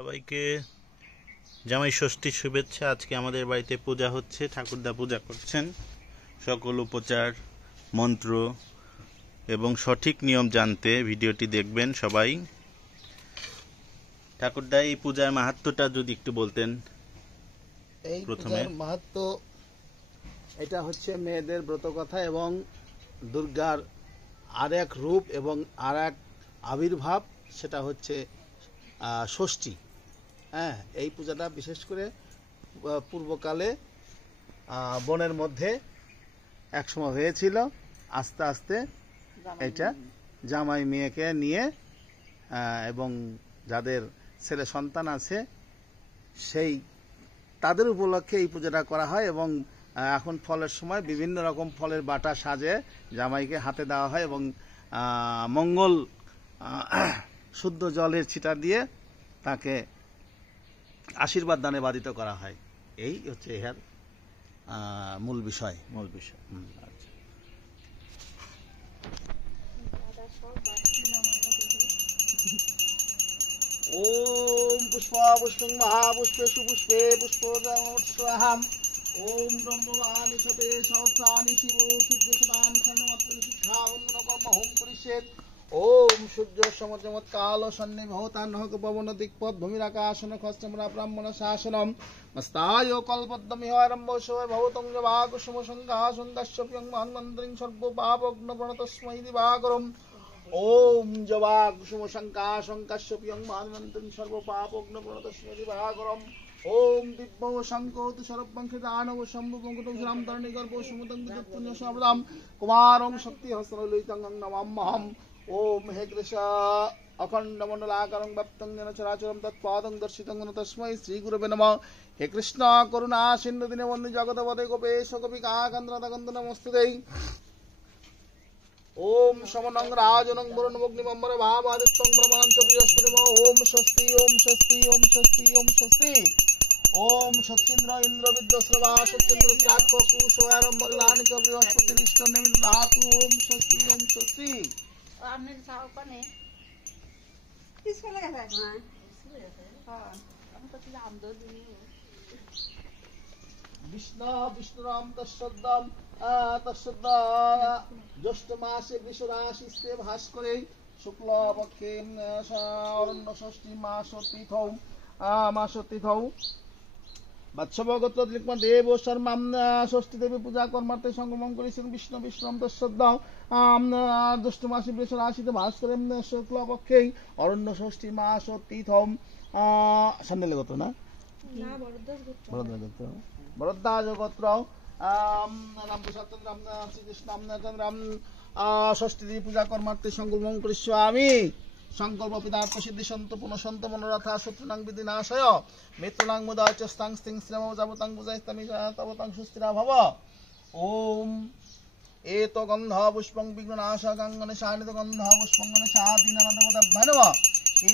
সবাইকে জামাই ষষ্ঠীর শুভেচ্ছা। আজকে আমাদের বাড়িতে পূজা হচ্ছে, ঠাকুরদা পূজা করছেন। সকল উপচার মন্ত্র এবং সঠিক নিয়ম জানতে ভিডিওটি দেখবেন সবাই। ঠাকুরদা, এই পূজার মাহাত্ম্যটা যদি একটু বলতেন। এই প্রথমে পূজার মাহাত্ম্য, এটা হচ্ছে মেয়েদের ব্রতকথা এবং দুর্গার আর এক রূপ এবং আর এক আবির্ভাব, সেটা হচ্ছে ষষ্ঠী। হ্যাঁ, এই পূজাটা বিশেষ করে পূর্বকালে বনের মধ্যে একসময় হয়েছিল। আস্তে আস্তে এটা জামাই মেয়েকে নিয়ে এবং যাদের ছেলে সন্তান আছে সেই তাদের উপলক্ষে এই পূজাটা করা হয়। এবং এখন ফলের সময় বিভিন্ন রকম ফলের বাটা সাজে জামাইকে হাতে দেওয়া হয় এবং মঙ্গল শুদ্ধ জলের ছিটা দিয়ে তাকে আশীর্বাদ দানে বাধিত করা হয়। এই হচ্ছে এর মূল বিষয়। আচ্ছা। ওম পুষ্প পুষ্পং মহাপুষ্পে সুপুষ্পে পুষ্পোদয়ম ওম ব্রহ্মবাণী সতে সহস্রাণি শিব সূর্য সদাম খণ্ডমাত্র শিক্ষা বন্দন কর্ম হোম পরিষেদ ওম সূর্য সমচমৎকাল সন্নিভৌতান্নহক পবন দিকপদ ভূমিরাকাশন খস্তমরা ব্রাহ্মণ শাসনম মস্তায় কল্পদ্দমিহারম্ভ শোয় ভবতঙ্গ ভাকুসুম সংঘাসুন্দস্যপ্যং মন্মন্ত্রিং সর্বপাপগ্ন প্রণতস্মৈ দিবাকরম ওম জবা কুসুম শঙ্কা শঙ্কাশ্যপ্যং মন্মন্ত্রিং সর্বপাপগ্ন প্রণতস্মৈ দিবাকরম ওম দিব্য শঙ্কোতু সর্বংখ্য দানব শম্ভু পঙ্কুটং শ্রাম তরণী গর্ভ সুমতং পুণ্য সাবধাম কুমারং শক্তি হস্তললিতং নমাম্যহম ওম হে কৃষ্ণ অখণ্ড মণ্ডলাকারং ব্যপ্তং যেন চরাচরম তৎপাদং দর্শিতং তস্मै শ্রী গুরবে নমঃ। হে কৃষ্ণ করুণা সিন্ধু দীনবন্ধু জগৎপতে গোপেশ কপিকাকন্দ্রতকন্দ নমস্তুতে। ওম সমনং রাজনং বরুণমগ্নিমম্বর ভাবাদিত্যং ব্রহ্মণং চ বৃহস্পতিম ওম স্বস্তি ওম স্বস্তি ওম স্বস্তি ওম স্বস্তি ওম স্বস্তিন্দ্র ইন্দ্র বিদ্যস্রবা সত্যেন্দ্র চাক্ষ কুশোয়ারম্বরলানি চ বৃহস্পতিরিষ্ট নিমিন্দাতু ওম স্বস্তি ওম স্বস্তি। আপনি চাও কোনে স্কুলে গেছে? হ্যাঁ, আমি তো আমদো দিই। বিষ্ণু বিষ্ণুরাম তৎসদ্দাম তৎসদ্দা জ্যৈষ্ঠ মাসে বৃষরাশিতে ভাস করে শুক্লপক্ষে অরণ্য ষষ্ঠী মাস তিথৌ বাৎসবগত দেব শর্মাম ষষ্ঠী দেবী পূজা কর্মার্থে সংগমন করেছেন বিষ্ণু বিষ্ণুরাম তৎসদ্দা জ্যৈষ্ঠ মাসে বৃষরাশিতে ভাস করে শুক্লপক্ষে অরণ্য ষষ্ঠী মাস তিথৌ সান্ডেলগত না ভরদ্বাজ গোত্র রাম প্রসাদ রাম শ্রীকৃষ্ণ রাম ষষ্ঠী দেবী পূজা কর্মার্থে সংকল্পন করিষ্য আমি সংকল্প পিতার্থ সিদ্ধি সন্ত পুনঃসন্ত মনোরথা শত্রুনাং বিধিনাশয় মিত্রনাং মুদায় চ স্তাং স্তিং শ্রম যাবতাং পূজাস্তামি তবতাং সুস্থিরা ভব। ওম এত গন্ধ পুষ্পং বিঘ্ননাশকাঙ্গনে শানিত গন্ধ পুষ্পং গণেশাদীনানাদেবতাভ্যায় নমঃ।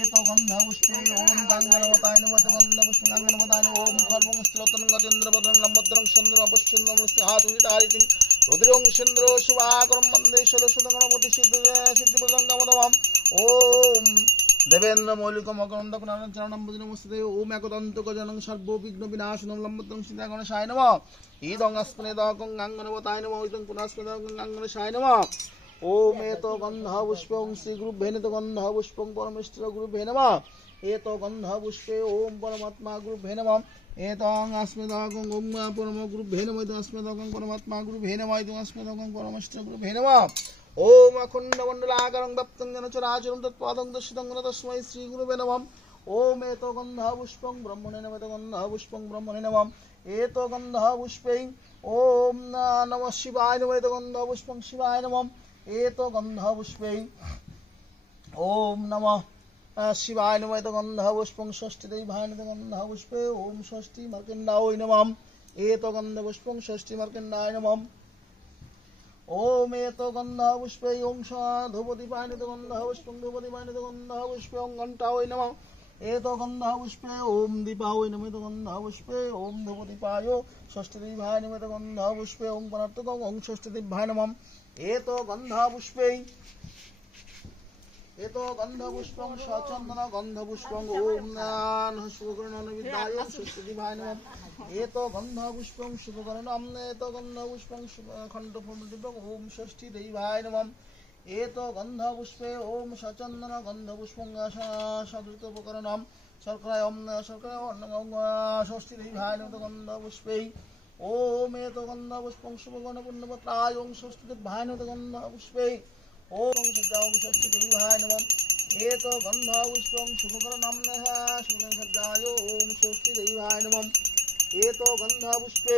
এত গন্ধ পুষ্পে ওম গাঙ্গনমতায় নমঃ। গন্ধ পুষ্পং গাঙ্গনমতায় নমঃ। ওম খর্বং স্থিরতং গজেন্দ্রবদনং লম্বদ্রং চন্দ্রং অপশ্যন্দং হাতুহিতারিতিং রুদ্রং সেন্দ্র শুভাকরম বন্দে ষোড়শগণপতি সিদ্ধিপ্রদং কামদমম। ওম দেবেন্দ্র মৌলিক মকরন্দ চরণম নমস্তে। ওম একদন্ত গজনং সর্ববিঘ্ন বিনাশনং লম্বদ্রং সীতা গণেশায় নমঃ। ইদং अस्मनेदकं গাঙ্গনমতায় নমঃ। ইদং পুনঃস্মনেদকং গাঙ্গনেশায় নমঃ। ওম এত গন্ধ পুষ্পং শ্রী গুরুভ্যে নমঃ। গন্ধ পুষ্পং পরমেশ্বর গুরুভ্যে নমঃ। এত গন্ধ পুষ্পে ওম পরমাত্মা গুরুভ্যে নমঃ। এতং अस्मनेदकं ওম পরম গুরুভ্যে নমঃ। ইদং अस्मनेदकं পরমাত্মা গুরুভ্যে নমঃ। ইদং अस्मनेदकं পরমেশ্বর গুরুভ্যে নমঃ। ওম অখণ্ড মণ্ডলাকারং ব্যপ্তং যেন চরাচরম তৎপাদং দর্শিতং তস্मै শ্রী গুরুবে নমঃ। ওম এত গন্ধ পুষ্পং ব্রহ্মণে নমঃ। এত গন্ধ পুষ্পং ব্রহ্মণে নমঃ। এত গন্ধ পুষ্পে ওম নমঃ শিবায় নমঃ। এত গন্ধ পুষ্পং শিবায় নমঃ। এত গন্ধ পুষ্পে ওম নমঃ শিবায় নমঃ। এত গন্ধ পুষ্পং ষষ্ঠী দেবী ভায় নমঃ। গন্ধ পুষ্পে ওম ষষ্ঠী মার্কণ্ডায় নমঃ। এত গন্ধ পুষ্পং ষষ্ঠী মার্কণ্ডায় নমঃ। ওম এত গন্ধ পুষ্পে ওম ধূপদীপায় নমঃ। গন্ধ পুষ্পং ধূপদীপায় নমঃ। গন্ধ পুষ্পে ওম ঘণ্টায় নমঃ। এত গন্ধ পুষ্পে ওম দীপায় নমঃ। এত গন্ধ পুষ্পে ওম ধূপদীপায় ষষ্ঠী দেবায় নমঃ। এত গন্ধ পুষ্পে ওম পরার্থকং ওম ষষ্ঠী দেবায় নমঃ। এত গন্ধ পুষ্পে এতো গন্ধপুষ্পং সচন্দন গন্ধপুষ্পং ওম শুভকরণ বিদ্যায় সুষ্টিদিভায় নমঃ এতো গন্ধপুষ্পং শুভকরণম এতো গন্ধপুষ্পং খণ্ডফলদিব্যং ওম ষষ্ঠীদেবায় নমঃ এতো গন্ধপুষ্পে ওম সচন্দন গন্ধপুষ্পং সদৃতোপকরণম শর্করায় ষষ্ঠীদেবায় নমঃ গন্ধপুষ্পে ওম এতো গন্ধপুষ্পং শুভকরণ পুণ্যপত্রায় ওম ষষ্ঠীদেবায় নমঃ গন্ধপুষ্পে ওম সজ্জাং ষষ্ঠীদেবায় নমঃ এতো গন্ধপুষ্পং শুভকরণম সজ্জায় ওম ষষ্ঠীদেবায় নমঃ এতো গন্ধপুষ্পে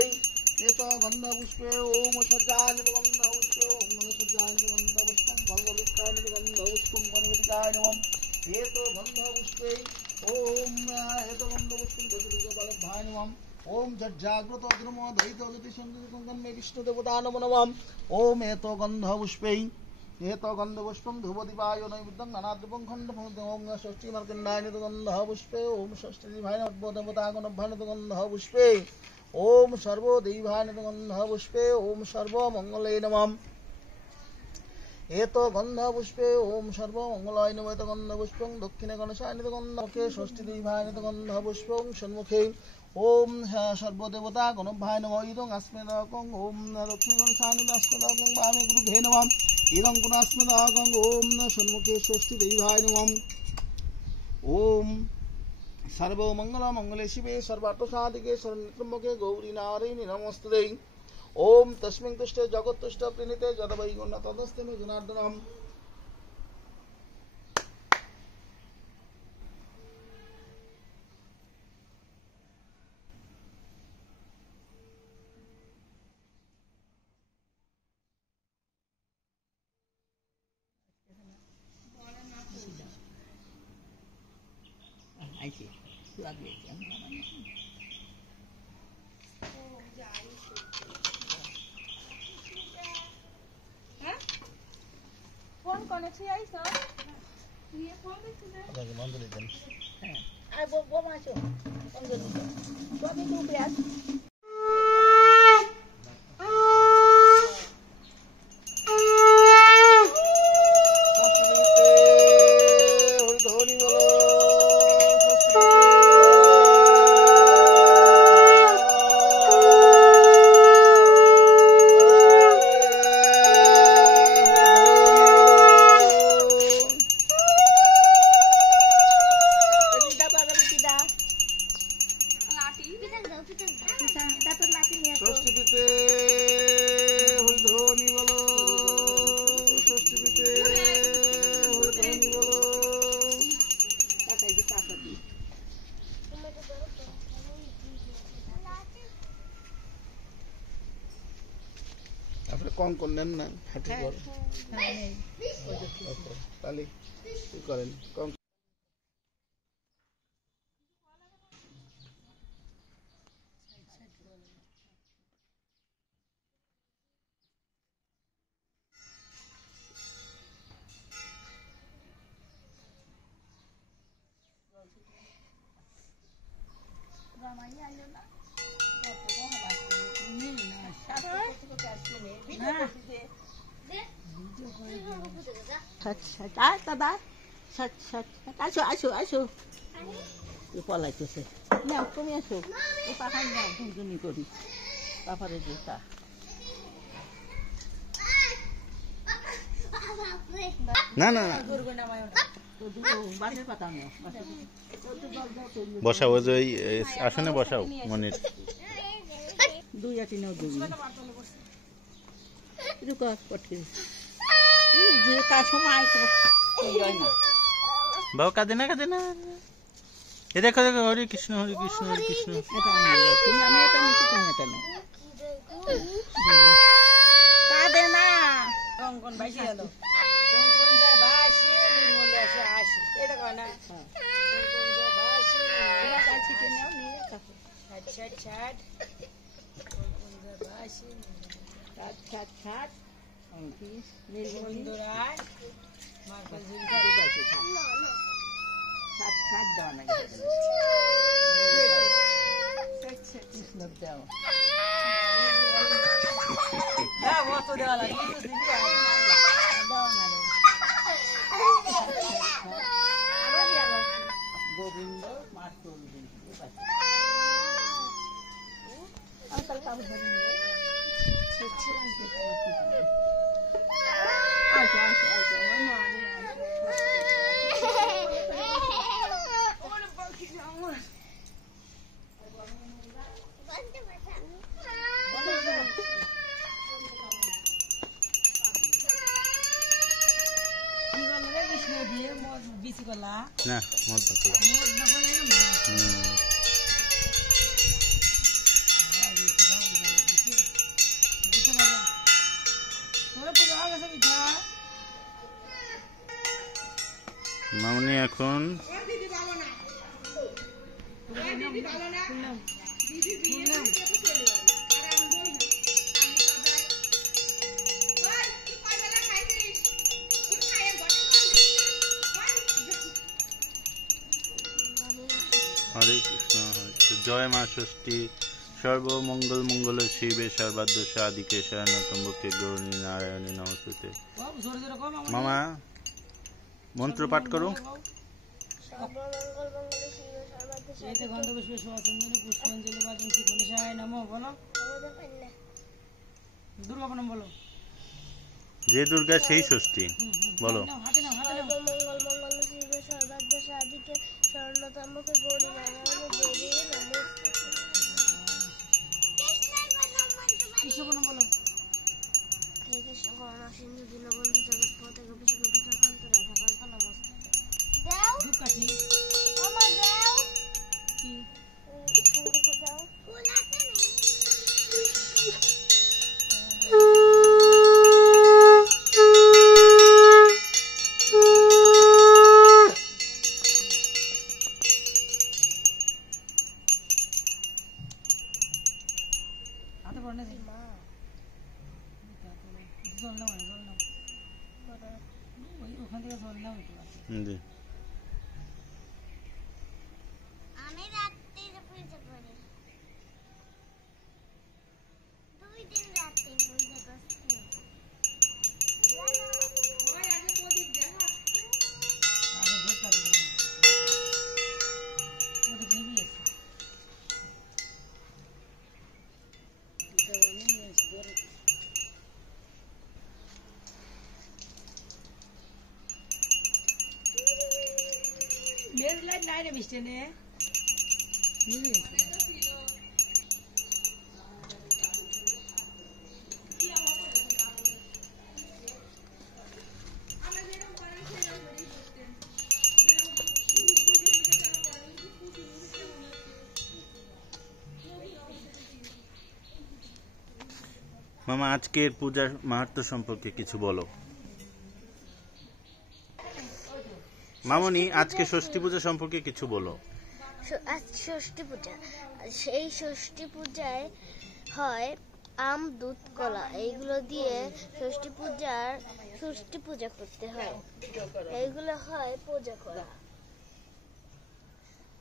ওম সজ্জায় গন্ধপুষ্পে ওম সজ্জায় গন্ধপুষ্পং ভগবৎখায় গন্ধপুষ্পং গণপতিকায় নমঃ এতো গন্ধপুষ্পে ওম গন্ধপুষ্পং দশদুর্গবালভায় নমঃ ওম জাগ্রত অদ্রম দৈত জ্যোতি সঙ্গে বিষ্ণু দেবতা নমো নমঃ ওম এতো গন্ধপুষ্পে এতো গন্ধপুষ্পং ধূপদীপায় নৈবেদ্যং নানাদ্রব্যং খণ্ডফলং ওম ষষ্ঠী মার্কণ্ডায় গন্ধপুষ্পে ওম ষষ্ঠীদেবায় নমঃ দেবতাগণভ্যায় গন্ধপুষ্পে ওম সর্বদেবায় গন্ধপুষ্পে ওম সর্বমঙ্গলে নমঃ এতো গন্ধপুষ্পে ওম সর্বমঙ্গলায় নমঃ এতো গন্ধপুষ্পং দক্ষিণে গণেশায় গন্ধকে ষষ্ঠীদেবায় গন্ধপুষ্পং সম্মুখে ওম সর্বদেবতা গণভ্যায় নমঃ ইদং अस्मदाकং ওম দক্ষিণে গণেশায় अस्मदाकং বামে গুরুভে নমঃ ইদং পুনঃস্মদাকং ওম সম্মুখে ষষ্ঠীদেবায় নমঃ ওম सर्वमंगले शिवे सर्वार्थसाधिके शरण्यत्र्यम्बके गौरी नारायणि नमोस्तुते ओम तस्मिन् तुष्टे जगत्तुष्टे प्रणीते जदवै गुणः तदस्ते मे जनार्दनम् ফোন করেছি আইছো নিয়ে ফোন দিছিলে বন্ধ দিতেন আর বোমা আছো বন্ধ দিছো তুমি তো ব্যাস কম করলেন না হাঁটু করে তাহলে কি করেন কম আসো পলাইতেছে নাও তুমি আসো ও পাখান নাও দুজনি করি পাপারে দিতা না না না বসাও ওই যে আসনে বসাও মনির দুই আটি নাও দুই বাবু কাঁদে না এ দেখো দেখো হরে কৃষ্ণ হরে কৃষ্ণ হরে কৃষ্ণ কাঁদে না কঙ্কন ভাইসি গেল কঙ্কন যায় ভাসি নির্মলে আসে আসি এটা কয় না কঙ্কন যায় ভাসি ছিটে নাও নিয়ে ছাট ছাট কঙ্কন যায় ভাসি ছাট ছাট ছাট নির্মলরায় মার্কা জিলকা দিতে ছাট ছাট দাও না কৃষ্ণ দাও দাও তো দেওয়া লাগে দাও না রে না মত মামনি এখন হরে কৃষ্ণ জয় মা ষষ্ঠী সর্বমঙ্গল মঙ্গল শিবে সর্বাদোষ আদিকে শরণাত্মকে গৌরী নারায়ণী নমস্তুতে। মামা মন্ত্র পাঠ করো। যে দুর্গা সেই ষষ্ঠী বলো। মামা আজকের পূজার মাহাত্ম্য সম্পর্কে কিছু বলো। মামনি আজকে ষষ্ঠী পূজা সম্পর্কে কিছু বলো। আজ ষষ্ঠী পূজা, সেই ষষ্ঠী পূজায় হয় আম দুধ কলা এইগুলো দিয়ে ষষ্ঠী পূজা করতে হয়, এইগুলো হয় পূজা করা।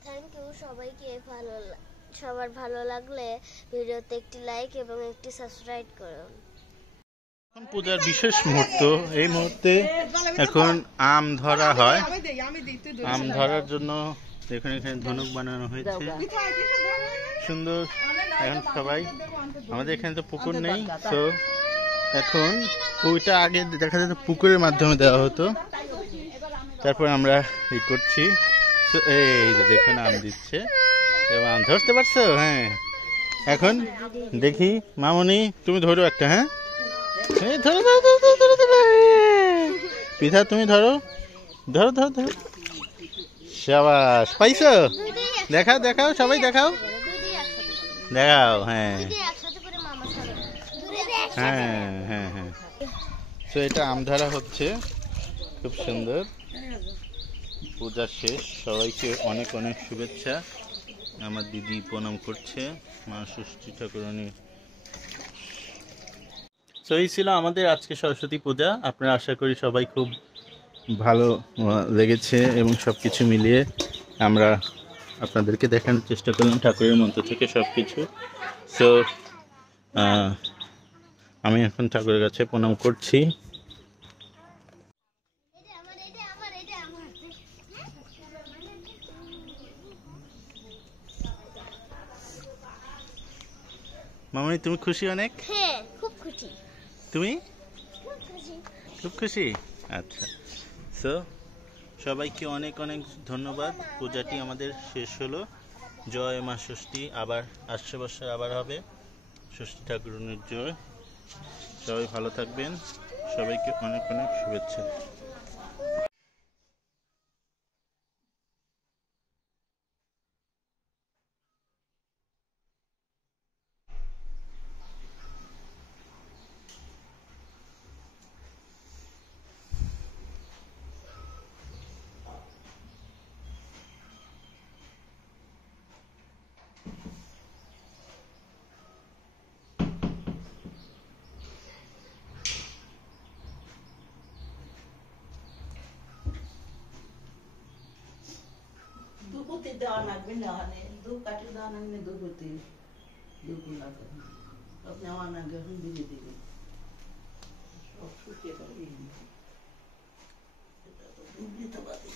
থ্যাংক ইউ সবাইকে। সবার ভালো লাগলে ভিডিওতে একটি লাইক এবং একটি সাবস্ক্রাইব করুন। পূজার বিশেষ মুহূর্ত, এই মুহূর্তে এখন আম ধরা হয়। আম ধরার জন্য দেখুন এখানে ধনুক বানানো হয়েছে, সুন্দর। এখন সবাই, আমাদের এখানে তো পুকুর নেই, তো এখন ওইটা আগে দেখা যেত পুকুরের মাধ্যমে দেওয়া হতো, তারপর আমরা এই করছি। তো এই যে দেখুন আম দিচ্ছে এবং আম ধরতে পারছো। হ্যাঁ, এখন দেখি মামনি তুমি ধরো একটা। হ্যাঁ, ধরো ধরো ধরো ধরো ধরো, পিঠা তুমি ধরো ধরো ধরো ধরো। শাবাশ, পাইছো? দেখাও দেখাও, সবাই দেখাও দেখাও। হ্যাঁ হ্যাঁ হ্যাঁ হ্যাঁ, তো এটা আম ধরা হচ্ছে, খুব সুন্দর। পূজা শেষ, সবাইকে অনেক অনেক শুভেচ্ছা। আমার দিদি প্রণাম করছে, মা ষষ্ঠী ঠাকুরানী। তো এই ছিল আমাদের আজকে সরস্বতী পূজা। আপনারা আশা করি সবাই খুব ভালো লেগেছে এবং সব কিছু মিলিয়ে আমরা আপনাদেরকে দেখানোর চেষ্টা করলাম ঠাকুরের মন্ত্র থেকে সব কিছু। তো আমি এখন ঠাকুরের কাছে প্রণাম করছি। মামনি তুমি খুশি অনেক? হ্যাঁ, খুব খুশি। তুমি খুব খুশি। খুব খুশি? আচ্ছা, সো সবাইকে অনেক অনেক ধন্যবাদ। পূজাটি আমাদের শেষ হলো। জয় মা ষষ্ঠী। আবার আসছে বছর আবার হবে। ষষ্ঠী ঠাকুরানীর জয়। সবাই ভালো থাকবেন। সবাইকে অনেক অনেক শুভেচ্ছা। দুপুতি দেওয়া লাগবে না, মানে দুধ কাটি দেওয়া লাগবে, দুপুতি দুপুর লাগবে সব নেওয়া লাগে, এখন দিয়ে দিবে সব শুকিয়ে যাবে। এটা তো দুধ দিতে পারি।